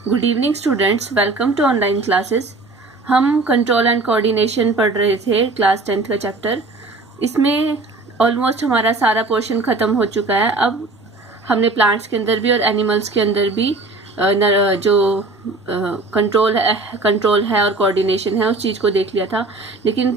Good evening students, welcome to online classes. हम control and coordination पढ़ रहे थे क्लास 10th का चैप्टर। इसमें ऑलमोस्ट हमारा सारा पोर्शन ख़त्म हो चुका है। अब हमने प्लांट्स के अंदर भी और एनिमल्स के अंदर भी जो कंट्रोल है और कोऑर्डिनेशन है उस चीज़ को देख लिया था। लेकिन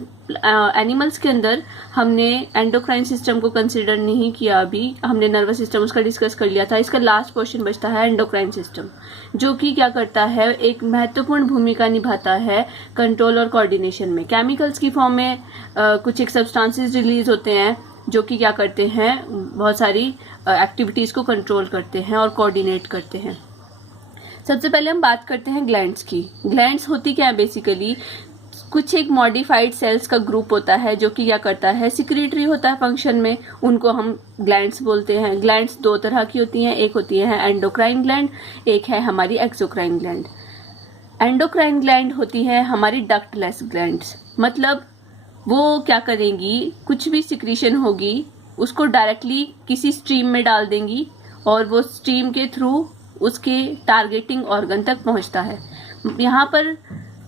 एनिमल्स के अंदर हमने एंडोक्राइन सिस्टम को कंसिडर नहीं किया। अभी हमने नर्वस सिस्टम उसका डिस्कस कर लिया था। इसका लास्ट क्वेश्चन बचता है एंडोक्राइन सिस्टम, जो कि क्या करता है, एक महत्वपूर्ण भूमिका निभाता है कंट्रोल और कोऑर्डिनेशन में। केमिकल्स की फॉर्म में कुछ एक सब्सटेंसेस रिलीज होते हैं जो कि क्या करते हैं, बहुत सारी एक्टिविटीज़ को कंट्रोल करते हैं और कोऑर्डिनेट करते हैं। सबसे पहले हम बात करते हैं ग्लैंड्स की। ग्लैंड्स होती क्या है, बेसिकली कुछ एक मॉडिफाइड सेल्स का ग्रुप होता है जो कि क्या करता है, सिक्रीटरी होता है फंक्शन में, उनको हम ग्लैंड्स बोलते हैं। ग्लैंड्स दो तरह की होती हैं, एक होती है एंडोक्राइन ग्लैंड, एक है हमारी एक्सोक्राइन ग्लैंड। एंडोक्राइन ग्लैंड होती है हमारी डक्टलेस ग्लैंड्स, मतलब वो क्या करेंगी, कुछ भी सिक्रीशन होगी उसको डायरेक्टली किसी स्ट्रीम में डाल देंगी और वो स्ट्रीम के थ्रू उसके टारगेटिंग ऑर्गन तक पहुंचता है। यहाँ पर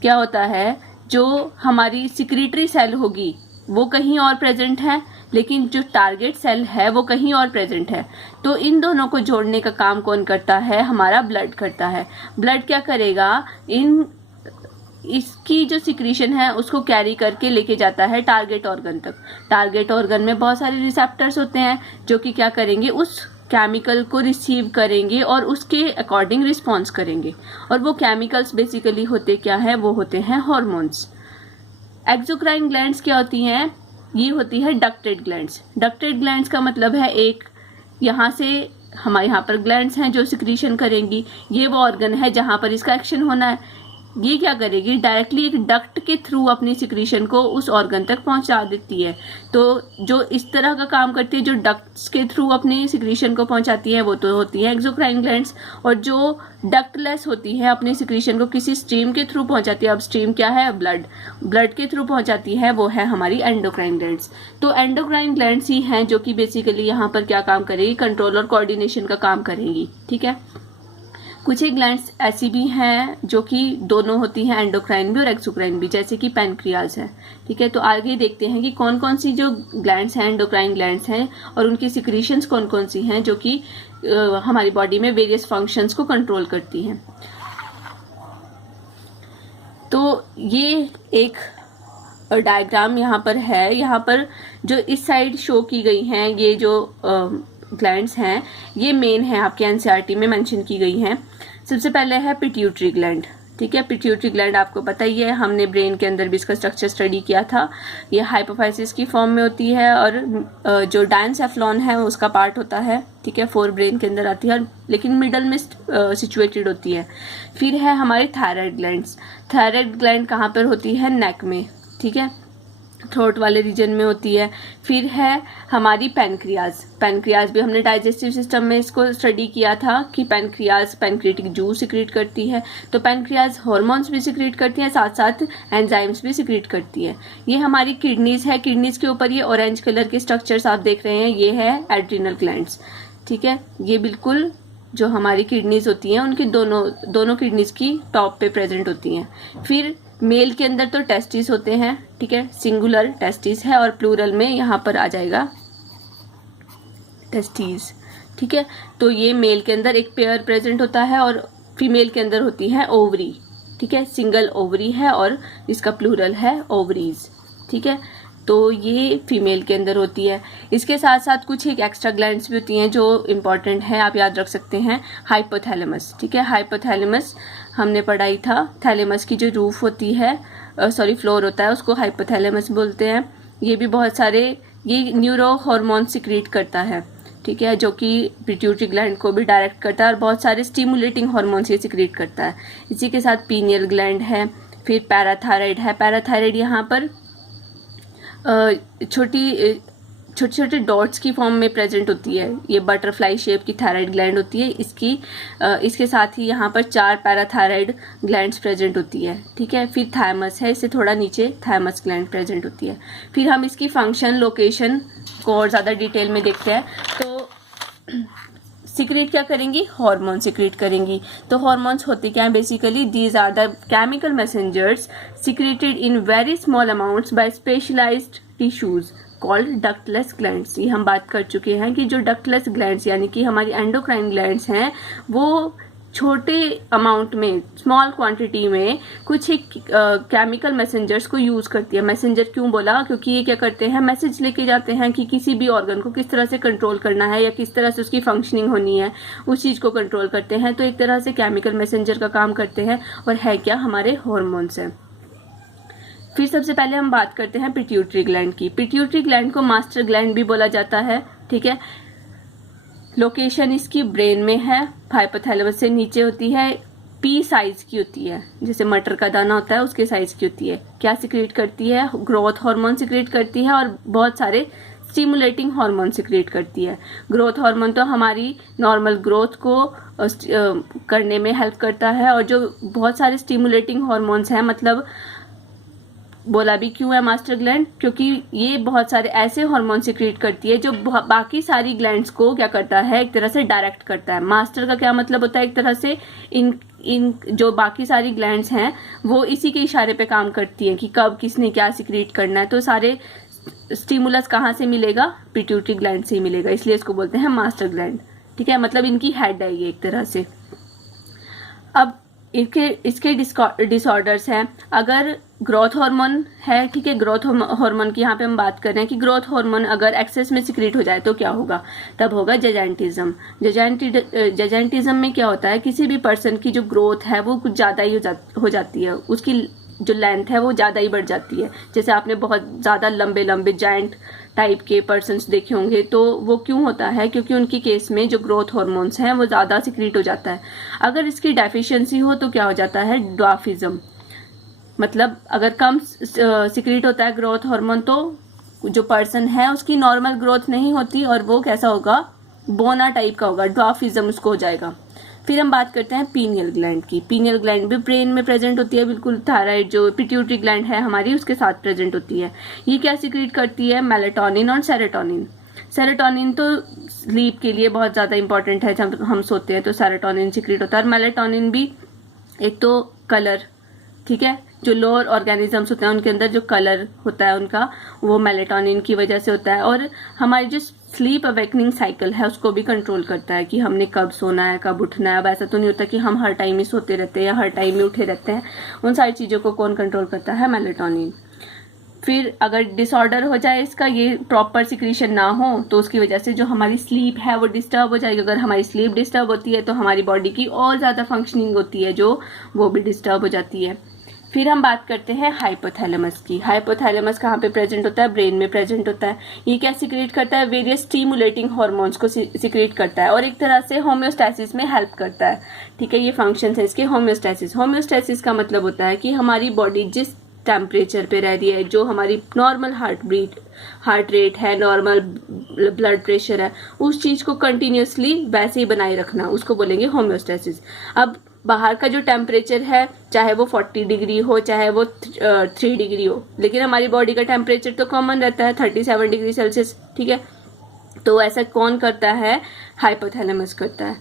क्या होता है, जो हमारी सिक्रीटरी सेल होगी वो कहीं और प्रेजेंट है, लेकिन जो टारगेट सेल है वो कहीं और प्रेजेंट है। तो इन दोनों को जोड़ने का काम कौन करता है, हमारा ब्लड करता है। ब्लड क्या करेगा, इसकी जो सिक्रीशन है उसको कैरी करके लेके जाता है टारगेट ऑर्गन तक। टारगेट ऑर्गन में बहुत सारे रिसेप्टर्स होते हैं जो कि क्या करेंगे, उस केमिकल को रिसीव करेंगे और उसके अकॉर्डिंग रिस्पॉन्स करेंगे। और वो केमिकल्स बेसिकली होते क्या है, वो होते हैं हॉर्मोन्स। एक्सोक्राइन ग्लैंड्स क्या होती हैं, ये होती है डक्टेड ग्लैंड्स। डक्टेड ग्लैंड्स का मतलब है एक यहाँ से हमारे यहाँ पर ग्लैंड्स हैं जो सिक्रीशन करेंगी, ये वो ऑर्गन है जहाँ पर इसका एक्शन होना है। ये क्या करेगी, डायरेक्टली एक डक्ट के थ्रू अपनी सिक्रीशन को उस ऑर्गन तक पहुंचा देती है। तो जो इस तरह का काम करती है, जो डक्ट्स के थ्रू अपनी सिक्रीशन को पहुंचाती है, वो तो होती है एक्सोक्राइन ग्लैंड्स। और जो डक्टलेस होती है, अपनी सिक्रीशन को किसी स्ट्रीम के थ्रू पहुंचाती है। अब स्ट्रीम क्या है, ब्लड के थ्रू पहुंचाती है, वो है हमारी एंडोक्राइन ग्लैंड्स। तो एंडोक्राइन ग्लैंड्स ही हैं जो कि बेसिकली यहाँ पर क्या काम करेगी, कंट्रोल और कोऑर्डिनेशन का काम करेंगी। ठीक है। कुछ एक ग्लैंड्स ऐसी भी हैं जो कि दोनों होती हैं, एंडोक्राइन भी और एक्सोक्राइन भी, जैसे कि पैनक्रियाज है। ठीक है। तो आगे देखते हैं कि कौन कौन सी जो ग्लैंड्स हैं, एंडोक्राइन ग्लैंड्स हैं, और उनकी सिक्रीशंस कौन कौन सी हैं जो कि हमारी बॉडी में वेरियस फंक्शंस को कंट्रोल करती हैं। तो ये एक डायग्राम यहाँ पर है। यहाँ पर जो इस साइड शो की गई हैं, ये जो ग्लैंड्स हैं, ये मेन है, आपके एनसीईआरटी में मेंशन की गई हैं। सबसे पहले है पिट्यूटरी ग्लैंड। ठीक है। पिट्यूटरी ग्लैंड आपको पता ही है, हमने ब्रेन के अंदर भी इसका स्ट्रक्चर स्टडी किया था। ये हाइपोफाइसिस की फॉर्म में होती है और जो डायनसेफ्लॉन है उसका पार्ट होता है। ठीक है। फोर ब्रेन के अंदर आती है, लेकिन मिडल में सिचुएटेड होती है। फिर है हमारी थायराइड ग्लैंड्स। थायराइड ग्लैंड कहाँ पर होती है, नेक में। ठीक है, थ्रोट वाले रीजन में होती है। फिर है हमारी पैनक्रियाज। पैनक्रियाज भी हमने डाइजेस्टिव सिस्टम में इसको स्टडी किया था कि पैनक्रियाज पैनक्रियाटिक जूस सिक्रीट करती है। तो पैनक्रियाज हार्मोन्स भी सिक्रीट करती है, साथ साथ एंजाइम्स भी सिक्रीट करती है। ये हमारी किडनीज है। किडनीज के ऊपर ये ऑरेंज कलर के स्ट्रक्चर्स आप देख रहे हैं, ये है एड्रिनल ग्लैंड्स। ठीक है। ये बिल्कुल जो हमारी किडनीज होती हैं उनकी दोनों किडनीज की टॉप पे प्रेजेंट होती हैं। फिर मेल के अंदर तो टेस्टिस होते हैं। ठीक है, सिंगुलर टेस्टिस है और प्लूरल में यहाँ पर आ जाएगा टेस्टिस। ठीक है। तो ये मेल के अंदर एक पेयर प्रेजेंट होता है और फीमेल के अंदर होती है ओवरी। ठीक है, सिंगल ओवरी है और इसका प्लूरल है ओवरीज। ठीक है। तो ये फीमेल के अंदर होती है। इसके साथ साथ कुछ एक एक्स्ट्रा ग्लैंड्स भी होती हैं जो इम्पॉर्टेंट है, आप याद रख सकते हैं। हाइपोथैलेमस। ठीक है, हाइपोथैलेमस हमने पढ़ाई था। थैलेमस की जो रूफ होती है, फ्लोर होता है, उसको हाइपोथैलेमस बोलते हैं। ये भी बहुत सारे ये न्यूरो हार्मोन सिक्रीट करता है। ठीक है, जो कि पिट्यूटरी ग्लैंड को भी डायरेक्ट करता है और बहुत सारे स्टिमुलेटिंग हार्मोन्स ये सिक्रीट करता है। इसी के साथ पीनियल ग्लैंड है। फिर पैराथायराइड है। पैराथायराइड यहाँ पर छोटे छोटे डॉट्स की फॉर्म में प्रेजेंट होती है। ये बटरफ्लाई शेप की थायराइड ग्लैंड होती है। इसके साथ ही यहाँ पर 4 पैराथायराइड ग्लैंड्स प्रेजेंट होती है। ठीक है। फिर थायमस है, इससे थोड़ा नीचे थायमस ग्लैंड प्रेजेंट होती है। फिर हम इसकी फंक्शन लोकेशन को और ज़्यादा डिटेल में देखते हैं। तो सिक्रेट क्या करेंगी, हार्मोन सिक्रेट करेंगी। तो हार्मोन्स होते क्या हैं basically, these are the chemical messengers secreted in very small amounts by specialised tissues called ductless glands. ये हम बात कर चुके हैं कि जो डक्टलेस ग्लैंड्स यानी कि हमारी एंडोक्राइन ग्लैंड्स हैं वो छोटे अमाउंट में, स्मॉल क्वांटिटी में कुछ एक केमिकल मैसेंजर्स को यूज करती है। मैसेंजर क्यों बोला, क्योंकि ये क्या करते हैं, मैसेज लेके जाते हैं कि किसी भी ऑर्गन को किस तरह से कंट्रोल करना है या किस तरह से उसकी फंक्शनिंग होनी है, उस चीज को कंट्रोल करते हैं। तो एक तरह से केमिकल मैसेंजर का काम करते हैं और है क्या, हमारे हॉर्मोन्स हैं। फिर सबसे पहले हम बात करते हैं पिट्यूटरी ग्लैंड की। पिट्यूटरी ग्लैंड को मास्टर ग्लैंड भी बोला जाता है, ठीक है। लोकेशन इसकी ब्रेन में है, हाइपोथैलेमस से नीचे होती है, पी साइज की होती है, जैसे मटर का दाना होता है उसके साइज की होती है। क्या सिक्रेट करती है, ग्रोथ हार्मोन सिक्रेट करती है और बहुत सारे स्टिमुलेटिंग हार्मोन सिक्रेट करती है। ग्रोथ हार्मोन तो हमारी नॉर्मल ग्रोथ को करने में हेल्प करता है, और जो बहुत सारे स्टिमुलेटिंग हार्मोन्स हैं, मतलब बोला भी क्यों है मास्टर ग्लैंड, क्योंकि ये बहुत सारे ऐसे हार्मोन सिक्रेट करती है जो बाकी सारी ग्लैंड्स को क्या करता है, एक तरह से डायरेक्ट करता है। मास्टर का क्या मतलब होता है, एक तरह से इन जो बाकी सारी ग्लैंड्स हैं वो इसी के इशारे पे काम करती है कि कब किसने क्या सिक्रेट करना है। तो सारे स्टिमुलस कहाँ से मिलेगा, पिट्यूटरी ग्लैंड से ही मिलेगा, इसलिए इसको बोलते हैं मास्टर ग्लैंड, ठीक है। मतलब इनकी हेड है ये एक तरह से। अब इसके डिसऑर्डर्स हैं। अगर ग्रोथ हार्मोन है, ठीक है, ग्रोथ हार्मोन की यहाँ पे हम बात कर रहे हैं कि ग्रोथ हार्मोन अगर एक्सेस में सिक्रेट हो जाए तो क्या होगा, तब होगा जजांटिज्म। जजांटिज्म में क्या होता है, किसी भी पर्सन की जो ग्रोथ है वो कुछ ज्यादा ही हो जाती है, उसकी जो लेंथ है वो ज्यादा ही बढ़ जाती है। जैसे आपने बहुत ज्यादा लंबे लंबे जायंट टाइप के पर्सन्स देखे होंगे, तो वो क्यों होता है, क्योंकि उनकी केस में जो ग्रोथ हार्मोन्स हैं वो ज्यादा सिक्रेट हो जाता है। अगर इसकी डेफिशिएंसी हो तो क्या हो जाता है, ड्वार्फिज्म। मतलब अगर कम सिक्रेट होता है ग्रोथ हार्मोन तो जो पर्सन है उसकी नॉर्मल ग्रोथ नहीं होती और वो कैसा होगा, बोना टाइप का होगा, ड्वार्फिज्म उसको हो जाएगा। फिर हम बात करते हैं पीनियल ग्लैंड की। पीनियल ग्लैंड भी ब्रेन में प्रेजेंट होती है, बिल्कुल थायराइड जो पिट्यूटरी ग्लैंड है हमारी उसके साथ प्रेजेंट होती है। ये क्या सिक्रेट करती है, मेलेटोनिन और सेरोटोनिन। सेरोटोनिन तो स्लीप के लिए बहुत ज्यादा इंपॉर्टेंट है, जब हम सोते हैं तो सेरोटोनिन सिक्रेट होता है। और मेलेटोनिन भी एक तो कलर, ठीक है, जो लोअर ऑर्गेनिजम्स होते हैं उनके अंदर जो कलर होता है उनका, वो मेलेटोनिन की वजह से होता है। और हमारी जो स्लीप अवेकनिंग साइकिल है उसको भी कंट्रोल करता है कि हमने कब सोना है, कब उठना है। अब ऐसा तो नहीं होता कि हम हर टाइम ही सोते रहते हैं या हर टाइम ही उठे रहते हैं, उन सारी चीजों को कौन कंट्रोल करता है, मेलेटोनिन। फिर अगर डिसऑर्डर हो जाए इसका, ये प्रॉपर सिक्रीशन ना हो, तो उसकी वजह से जो हमारी स्लीप है वो डिस्टर्ब हो जाएगी। अगर हमारी स्लीप डिस्टर्ब होती है तो हमारी बॉडी की और ज्यादा फंक्शनिंग होती है जो वो भी डिस्टर्ब हो जाती है। फिर हम बात करते हैं हाइपोथैलेमस की। हाइपोथैलेमस कहाँ पे प्रेजेंट होता है, ब्रेन में प्रेजेंट होता है। ये क्या सिक्रेट करता है, वेरियस स्टिमुलेटिंग हार्मोन्स को सिक्रेट करता है और एक तरह से होम्योस्टैसिस में हेल्प करता है, ठीक है। ये फंक्शन है इसके होम्योस्टैसिस। होम्योस्टैसिस का मतलब होता है कि हमारी बॉडी जिस टेम्परेचर पे रह रही है, जो हमारी नॉर्मल हार्ट रेट है, नॉर्मल ब्लड प्रेशर है, उस चीज को कंटिन्यूसली वैसे ही बनाए रखना, उसको बोलेंगे होम्योस्टैसिस। अब बाहर का जो टेम्परेचर है, चाहे वो 40 डिग्री हो चाहे वो 3 डिग्री हो, लेकिन हमारी बॉडी का टेम्परेचर तो कॉमन रहता है 37 डिग्री सेल्सियस, ठीक है। तो ऐसा कौन करता है, हाइपोथैलेमस करता है।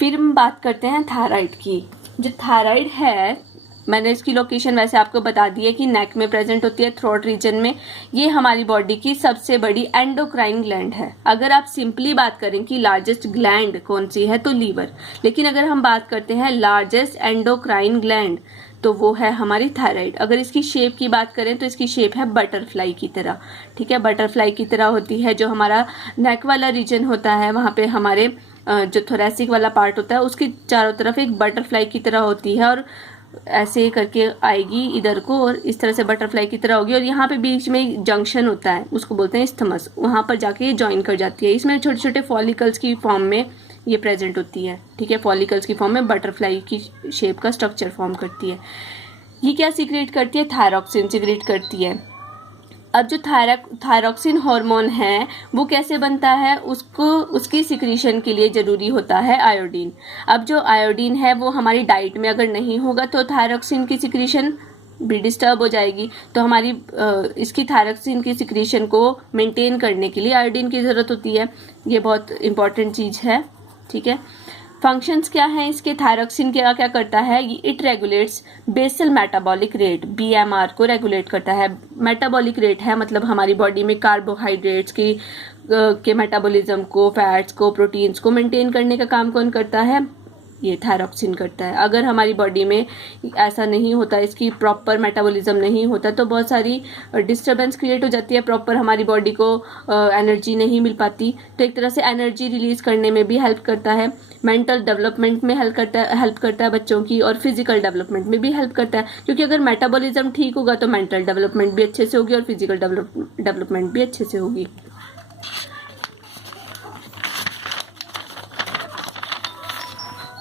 फिर हम बात करते हैं थायराइड की। जो थायराइड है, मैंने इसकी लोकेशन वैसे आपको बता दी है कि नेक में प्रेजेंट होती है, थ्रोट रीजन में। ये हमारी बॉडी की सबसे बड़ी एंडोक्राइन ग्लैंड है। अगर आप सिंपली बात करें कि लार्जेस्ट ग्लैंड कौन सी है तो लीवर, लेकिन अगर हम बात करते हैं लार्जेस्ट एंडोक्राइन ग्लैंड तो वो है हमारी थायराइड। अगर इसकी शेप की बात करें तो इसकी शेप है बटरफ्लाई की तरह, ठीक है, बटरफ्लाई की तरह होती है। जो हमारा नेक वाला रीजन होता है वहां पे हमारे जो थोरेसिक वाला पार्ट होता है उसकी चारों तरफ एक बटरफ्लाई की तरह होती है और ऐसे करके आएगी इधर को और इस तरह से बटरफ्लाई की तरह होगी। और यहाँ पे बीच में जंक्शन होता है, उसको बोलते हैं इस्थमस, वहां पर जाके ये ज्वाइन कर जाती है। इसमें छोटे छोटे फॉलिकल्स की फॉर्म में ये प्रेजेंट होती है, ठीक है, फॉलिकल्स की फॉर्म में बटरफ्लाई की शेप का स्ट्रक्चर फॉर्म करती है। ये क्या सीक्रेट करती है, थायरॉक्सिन सीक्रेट करती है। अब जो थायरॉक्सिन हार्मोन है वो कैसे बनता है, उसकी सिक्रीशन के लिए जरूरी होता है आयोडीन। अब जो आयोडीन है वो हमारी डाइट में अगर नहीं होगा तो थायरॉक्सिन की सिक्रीशन भी डिस्टर्ब हो जाएगी। तो हमारी इसकी थायरॉक्सिन की सिक्रीशन को मेंटेन करने के लिए आयोडीन की जरूरत होती है। ये बहुत इंपॉर्टेंट चीज है। ठीक है। फंक्शंस क्या हैं इसके, थायरॉक्सिन क्या क्या करता है, it regulates basal metabolic rate, BMR को रेगुलेट करता है। मेटाबॉलिक रेट है मतलब हमारी बॉडी में कार्बोहाइड्रेट्स के मेटाबॉलिज्म को, फैट्स को, प्रोटीन्स को मेंटेन करने का काम कौन करता है, ये थायरॉक्सिन करता है। अगर हमारी बॉडी में ऐसा नहीं होता, इसकी प्रॉपर मेटाबॉलिज्म नहीं होता, तो बहुत सारी डिस्टर्बेंस क्रिएट हो जाती है, प्रॉपर हमारी बॉडी को एनर्जी नहीं मिल पाती। तो एक तरह से एनर्जी रिलीज करने में भी हेल्प करता है, मेंटल डेवलपमेंट में हेल्प करता है बच्चों की, और फिजिकल डेवलपमेंट में भी हेल्प करता है, क्योंकि अगर मेटाबॉलिज्म ठीक होगा तो मेंटल डेवलपमेंट भी अच्छे से होगी और फिजिकल डेवलपमेंट भी अच्छे से होगी।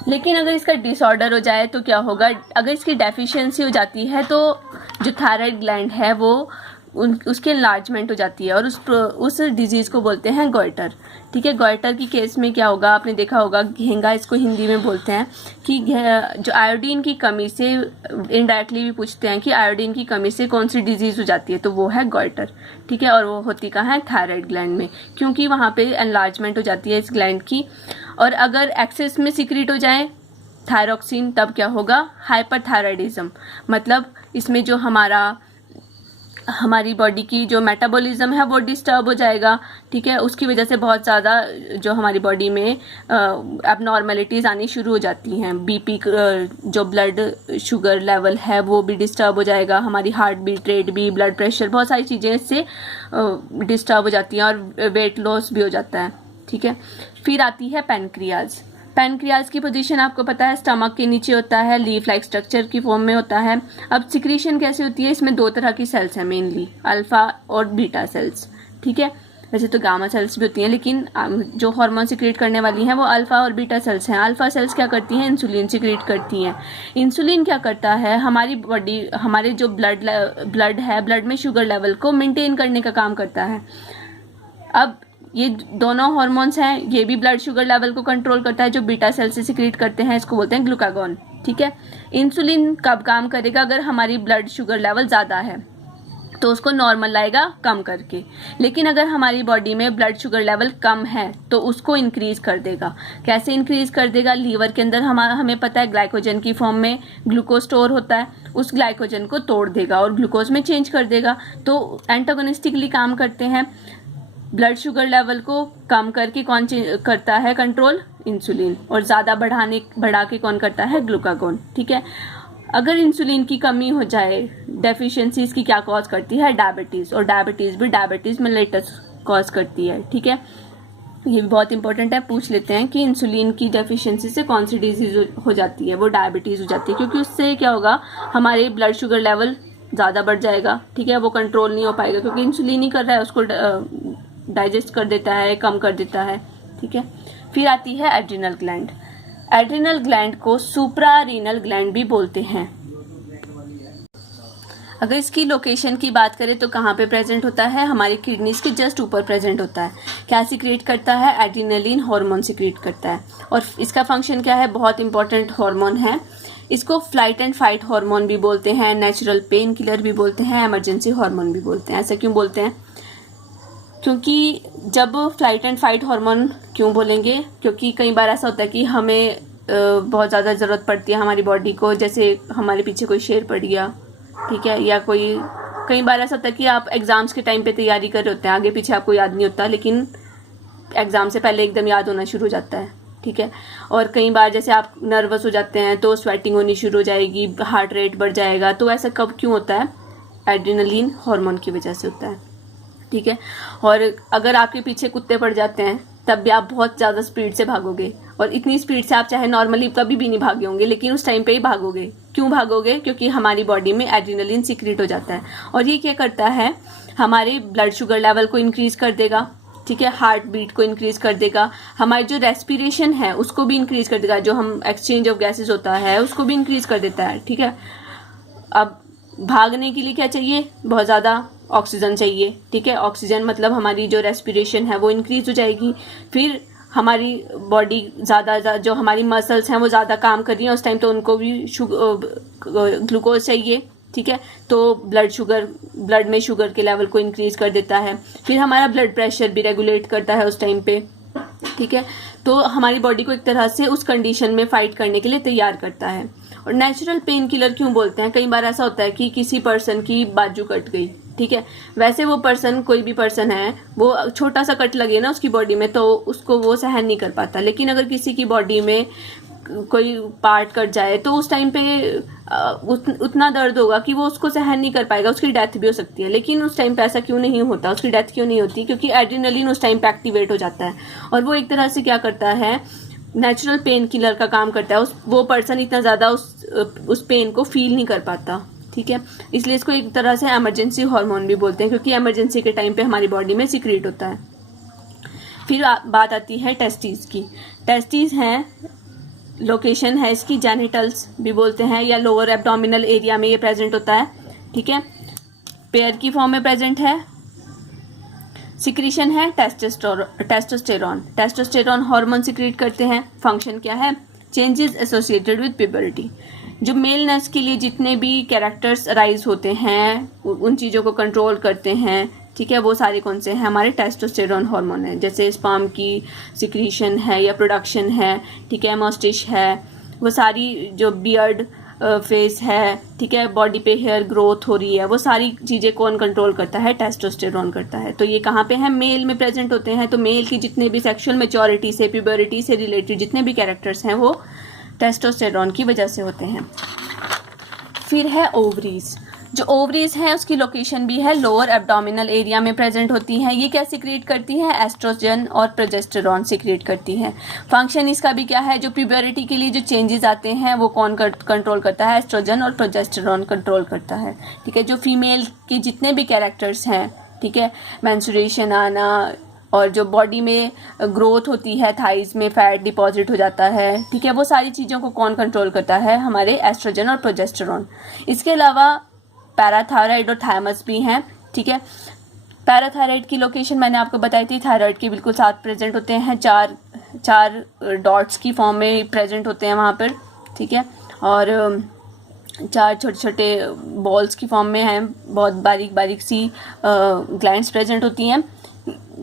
लेकिन अगर इसका डिसऑर्डर हो जाए तो क्या होगा, अगर इसकी डेफिशिएंसी हो जाती है तो जो थायराइड ग्लैंड है वो उसके एनलार्जमेंट हो जाती है और उस डिजीज़ को बोलते हैं गॉइटर। ठीक है, गॉइटर की केस में क्या होगा, आपने देखा होगा घेंगा इसको हिंदी में बोलते हैं, कि जो आयोडीन की कमी से, इनडायरेक्टली भी पूछते हैं कि आयोडीन की कमी से कौन सी डिजीज़ हो जाती है, तो वो है गॉइटर। ठीक है, और वो होती कहाँ है, थायराइड ग्लैंड में, क्योंकि वहाँ पे एनलार्जमेंट हो जाती है इस ग्लैंड की। और अगर एक्सेस में सिक्रीट हो जाए थायरॉक्सिन तब क्या होगा, हाइपरथायराइडिज्म, मतलब इसमें जो हमारी बॉडी की जो मेटाबॉलिज्म है वो डिस्टर्ब हो जाएगा। ठीक है, उसकी वजह से बहुत ज़्यादा जो हमारी बॉडी में एबनॉर्मेलिटीज़ आनी शुरू हो जाती हैं। बीपी, जो ब्लड शुगर लेवल है वो भी डिस्टर्ब हो जाएगा, हमारी हार्ट बीट रेट भी, ब्लड प्रेशर, बहुत सारी चीज़ें इससे डिस्टर्ब हो जाती हैं और वेट लॉस भी हो जाता है। ठीक है, फिर आती है पैनक्रियाज। पैनक्रियाज की पोजीशन आपको पता है स्टमक के नीचे होता है, लीफ लाइक स्ट्रक्चर की फॉर्म में होता है। अब सिक्रीशन कैसे होती है, इसमें दो तरह की सेल्स हैं मेनली, अल्फा और बीटा सेल्स। ठीक है, वैसे तो गामा सेल्स भी होती हैं, लेकिन जो हार्मोन सिक्रेट करने वाली हैं वो अल्फा और बीटा सेल्स हैं। अल्फा सेल्स क्या करती हैं, इंसुलिन सिक्रेट करती हैं। इंसुलिन क्या करता है, हमारी बॉडी, हमारे जो ब्लड है, ब्लड में शुगर लेवल को मेंटेन करने का काम करता है। अब ये दोनों हार्मोन्स हैं, ये भी ब्लड शुगर लेवल को कंट्रोल करता है, जो बीटा सेल से सिक्रीट करते हैं, इसको बोलते हैं ग्लूकागॉन। ठीक है, इंसुलिन कब काम करेगा, अगर हमारी ब्लड शुगर लेवल ज़्यादा है तो उसको नॉर्मल लाएगा कम करके, लेकिन अगर हमारी बॉडी में ब्लड शुगर लेवल कम है तो उसको इंक्रीज कर देगा। कैसे इंक्रीज कर देगा, लीवर के अंदर हमें पता है ग्लाइकोजन की फॉर्म में ग्लूकोज स्टोर होता है, उस ग्लाइकोजन को तोड़ देगा और ग्लूकोज में चेंज कर देगा। तो एंटागोनिस्टिकली काम करते हैं। ब्लड शुगर लेवल को कम करके कौन करता है कंट्रोल, इंसुलिन, और ज़्यादा बढ़ा के कौन करता है, ग्लूकागॉन। ठीक है, अगर इंसुलिन की कमी हो जाए, डेफिशिएंसी इसकी क्या कॉज करती है, डायबिटीज़, और डायबिटीज़ मेलिटस कॉज करती है। ठीक है, ये भी बहुत इंपॉर्टेंट है, पूछ लेते हैं कि इंसुलिन की डेफिशिएंसी से कौन सी डिजीज हो जाती है, वो डायबिटीज़ हो जाती है, क्योंकि उससे क्या होगा, हमारे ब्लड शुगर लेवल ज़्यादा बढ़ जाएगा। ठीक है, वो कंट्रोल नहीं हो पाएगा क्योंकि इंसुलिन ही कर रहा है, उसको डाइजेस्ट कर देता है, कम कर देता है। ठीक है, फिर आती है एड्रिनल ग्लैंड। एड्रिनल ग्लैंड को सुप्रारीनल ग्लैंड भी बोलते हैं। अगर इसकी लोकेशन की बात करें तो कहाँ पे प्रेजेंट होता है, हमारी किडनीज के जस्ट ऊपर प्रेजेंट होता है। क्या सिक्रेट करता है, एड्रिनलिन हार्मोन सिक्रेट करता है, और इसका फंक्शन क्या है, बहुत इंपॉर्टेंट हार्मोन है। इसको फ्लाइट एंड फाइट हार्मोन भी बोलते हैं, नेचुरल पेन किलर भी बोलते हैं, इमरजेंसी हार्मोन भी बोलते हैं। ऐसा क्यों बोलते हैं, क्योंकि जब फ्लाइट एंड फाइट हार्मोन क्यों बोलेंगे, क्योंकि कई बार ऐसा होता है कि हमें बहुत ज़्यादा ज़रूरत पड़ती है हमारी बॉडी को, जैसे हमारे पीछे कोई शेर पड़ गया। ठीक है, या कई बार ऐसा होता है कि आप एग्ज़ाम्स के टाइम पे तैयारी कर रहे होते हैं, आगे पीछे आपको याद नहीं होता, लेकिन एग्ज़ाम से पहले एकदम याद होना शुरू हो जाता है। ठीक है, और कई बार जैसे आप नर्वस हो जाते हैं तो स्वेटिंग होनी शुरू हो जाएगी, हार्ट रेट बढ़ जाएगा। तो ऐसा कब क्यों होता है, एड्रिनलिन हार्मोन की वजह से होता है। ठीक है, और अगर आपके पीछे कुत्ते पड़ जाते हैं तब भी आप बहुत ज़्यादा स्पीड से भागोगे, और इतनी स्पीड से आप चाहे नॉर्मली कभी भी नहीं भागे होंगे, लेकिन उस टाइम पे ही भागोगे। क्यों भागोगे, क्योंकि हमारी बॉडी में एड्रिनलिन सिक्रेट हो जाता है, और ये क्या करता है, हमारे ब्लड शुगर लेवल को इंक्रीज कर देगा। ठीक है, हार्ट बीट को इंक्रीज कर देगा, हमारी जो रेस्पिरेशन है उसको भी इंक्रीज कर देगा, जो हम एक्सचेंज ऑफ गैसेज होता है उसको भी इंक्रीज कर देता है। ठीक है, अब भागने के लिए क्या चाहिए, बहुत ज़्यादा ऑक्सीजन चाहिए। ठीक है, ऑक्सीजन मतलब हमारी जो रेस्पिरेशन है वो इंक्रीज हो जाएगी, फिर हमारी बॉडी ज़्यादा, जो हमारी मसल्स हैं वो ज़्यादा काम कर रही हैं उस टाइम, तो उनको भी ग्लूकोज चाहिए। ठीक है, तो ब्लड में शुगर के लेवल को इंक्रीज कर देता है, फिर हमारा ब्लड प्रेशर भी रेगुलेट करता है उस टाइम पे। ठीक है। तो हमारी बॉडी को एक तरह से उस कंडीशन में फाइट करने के लिए तैयार करता है। और नेचुरल पेन किलर क्यों बोलते हैं, कई बार ऐसा होता है कि किसी पर्सन की बाजू कट गई, ठीक है, वैसे वो पर्सन, कोई भी पर्सन है, वो छोटा सा कट लगे ना उसकी बॉडी में तो उसको वो सहन नहीं कर पाता, लेकिन अगर किसी की बॉडी में कोई पार्ट कट जाए तो उस टाइम पे उतना दर्द होगा कि वो उसको सहन नहीं कर पाएगा, उसकी डेथ भी हो सकती है। लेकिन उस टाइम पे ऐसा क्यों नहीं होता, उसकी डेथ क्यों नहीं होती, क्योंकि एड्रेनलिन उस टाइम पे एक्टिवेट हो जाता है और वो एक तरह से क्या करता है, नेचुरल पेन किलर का काम करता है। वो पर्सन इतना ज़्यादा उस पेन को फील नहीं कर पाता, ठीक है। इसलिए इसको एक तरह से इमरजेंसी हार्मोन भी बोलते हैं, क्योंकि इमरजेंसी के टाइम पे हमारी बॉडी में सीक्रेट होता है। फिर बात आती है टेस्टिस की। टेस्टिस हैं, लोकेशन है इसकी जेनिटल्स भी बोलते हैं, या लोअर एब्डोमिनल एरिया में ये प्रेजेंट होता है, ठीक है। पेयर की फॉर्म में प्रेजेंट है। सिक्रीशन है टेस्टोस्टेरॉन। टेस्टोस्टेरॉन हार्मोन सिक्रीट करते हैं। फंक्शन क्या है, चेंजेस एसोसिएटेड विद प्यूबर्टी। जो मेल नर्स के लिए जितने भी कैरेक्टर्स अराइज होते हैं उन चीज़ों को कंट्रोल करते हैं, ठीक है, वो सारे कौन से हैं, हमारे टेस्टोस्टेरॉन हार्मोन है। जैसे स्पर्म की सिक्रीशन है या प्रोडक्शन है, ठीक है, मस्टिश है, वो सारी जो बियर्ड फेस है, ठीक है, बॉडी पे हेयर ग्रोथ हो रही है, वो सारी चीज़ें कौन कंट्रोल करता है, टेस्टोस्टेरॉन करता है। तो ये कहाँ पे है, मेल में प्रेजेंट होते हैं। तो मेल की जितने भी सेक्सुअल मैच्योरिटी से, प्यूबरिटी से रिलेटेड जितने भी कैरेक्टर्स हैं वो टेस्टोस्टेरॉन की वजह से होते हैं। फिर है ओवरीज। जो ओवरीज हैं उसकी लोकेशन भी है लोअर एब्डोमिनल एरिया में प्रेजेंट होती हैं। ये क्या सिक्रेट करती है, एस्ट्रोजन और प्रोजेस्टेरॉन सिक्रेट करती है। फंक्शन इसका भी क्या है, जो प्यूबरिटी के लिए जो चेंजेस आते हैं वो कौन कंट्रोल करता है, एस्ट्रोजन और प्रोजेस्टेरॉन कंट्रोल करता है, ठीक है। जो फीमेल के जितने भी कैरेक्टर्स हैं, ठीक है, मेंस्ट्रुएशन आना और जो बॉडी में ग्रोथ होती है, थाइज में फैट डिपॉजिट हो जाता है, ठीक है, वो सारी चीज़ों को कौन कंट्रोल करता है, हमारे एस्ट्रोजन और प्रोजेस्टेरॉन। इसके अलावा पैराथायराइड और थायमस भी हैं, ठीक है। पैराथायराइड की लोकेशन मैंने आपको बताई थी, थायराइड के बिल्कुल साथ प्रेजेंट होते हैं, चार डॉट्स की फॉर्म में प्रेजेंट होते हैं वहाँ पर, ठीक है, और 4 छोटे छोटे बॉल्स की फॉर्म में हैं, बहुत बारीक बारीक सी ग्लैंड्स प्रेजेंट होती हैं।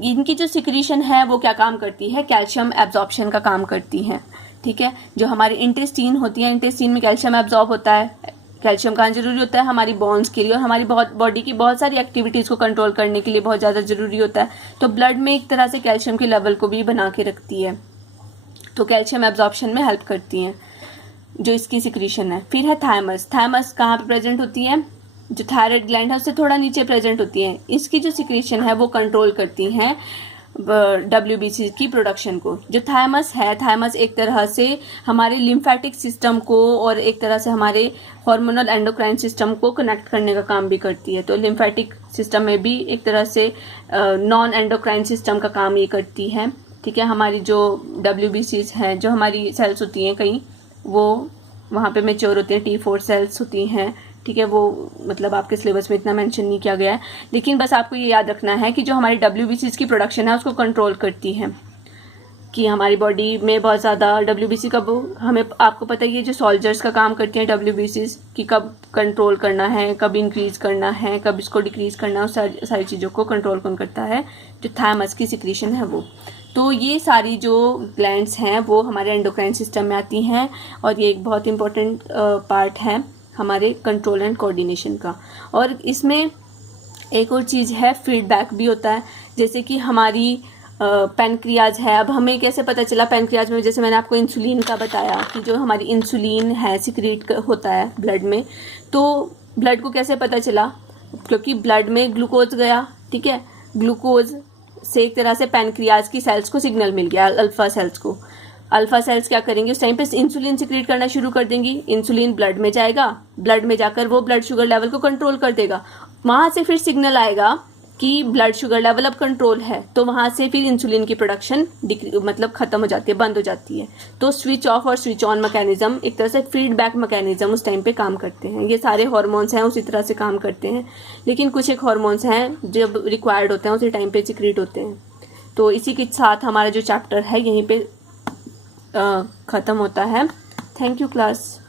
इनकी जो सिक्रीशन है वो क्या काम करती है, कैल्शियम एब्जॉर्प्शन का काम करती है, ठीक है। जो हमारी इंटेस्टीन होती है, इंटेस्टीन में कैल्शियम एब्जॉर्ब होता है। कैल्शियम कहाँ जरूरी होता है, हमारी बोन्स के लिए और हमारी बॉडी की बहुत सारी एक्टिविटीज़ को कंट्रोल करने के लिए बहुत ज़्यादा ज़रूरी होता है। तो ब्लड में एक तरह से कैल्शियम के लेवल को भी बना के रखती है, तो कैल्शियम एब्जॉर्प्शन में हेल्प करती हैं, जो इसकी सिक्रीशन है। फिर है थायमस। थायमस कहाँ पे प्रेजेंट होती है, जो थायराइड ग्लैंड है उससे थोड़ा नीचे प्रेजेंट होती है। इसकी जो सिक्रीशन है वो कंट्रोल करती हैं WBC की प्रोडक्शन को। जो थायमस है, थायमस एक तरह से हमारे लिम्फेटिक सिस्टम को और एक तरह से हमारे हार्मोनल एंडोक्राइन सिस्टम को कनेक्ट करने का काम भी करती है। तो लिम्फेटिक सिस्टम में भी एक तरह से नॉन एंडोक्राइन सिस्टम का काम ये करती है, ठीक है। हमारी जो WBCs हैं, जो हमारी सेल्स होती हैं कई, वो वहाँ पे मैच्योर होती हैं, T4 सेल्स होती हैं, ठीक है। वो मतलब आपके सिलेबस में इतना मेंशन नहीं किया गया है, लेकिन बस आपको ये याद रखना है कि जो हमारी WBCs की प्रोडक्शन है उसको कंट्रोल करती है, कि हमारी बॉडी में बहुत ज़्यादा WBC कब हमें, आपको पता ही है, जो सोल्जर्स का काम करती हैं WBCs कि कब कंट्रोल करना है, कब इंक्रीज करना है, कब इसको डिक्रीज करना है, उस सारी चीज़ों को कंट्रोल कौन करता है, जो थायमस की सिक्रीशन है वो। तो ये सारी जो ग्लैंड्स हैं वो हमारे एंडोक्राइन सिस्टम में आती हैं और ये एक बहुत इंपॉर्टेंट पार्ट है हमारे कंट्रोल एंड कोऑर्डिनेशन का। और इसमें एक और चीज़ है, फीडबैक भी होता है। जैसे कि हमारी पैनक्रियाज है, अब हमें कैसे पता चला पैनक्रियाज में, जैसे मैंने आपको इंसुलिन का बताया कि जो हमारी इंसुलिन है सिक्रीट होता है ब्लड में, तो ब्लड को कैसे पता चला, क्योंकि ब्लड में ग्लूकोज गया, ठीक है, ग्लूकोज से एक तरह से पैनक्रियाज की सेल्स को सिग्नल मिल गया, अल्फा सेल्स को। अल्फा सेल्स क्या करेंगे, उस टाइम पे इंसुलिन सिक्रीट करना शुरू कर देंगी। इंसुलिन ब्लड में जाएगा, ब्लड में जाकर वो ब्लड शुगर लेवल को कंट्रोल कर देगा। वहां से फिर सिग्नल आएगा कि ब्लड शुगर लेवल अब कंट्रोल है, तो वहां से फिर इंसुलिन की प्रोडक्शन मतलब खत्म हो जाती है, बंद हो जाती है। तो स्विच ऑफ और स्विच ऑन मैकेनिज्म, एक तरह से फीडबैक मैकेनिज्म उस टाइम पे काम करते हैं। ये सारे हार्मोन्स हैं उसी तरह से काम करते हैं, लेकिन कुछ एक हार्मोन्स हैं जब रिक्वायर्ड होते हैं उसी टाइम पे सिक्रीट होते हैं। तो इसी के साथ हमारा जो चैप्टर है यहीं पे खत्म होता है। Thank you class.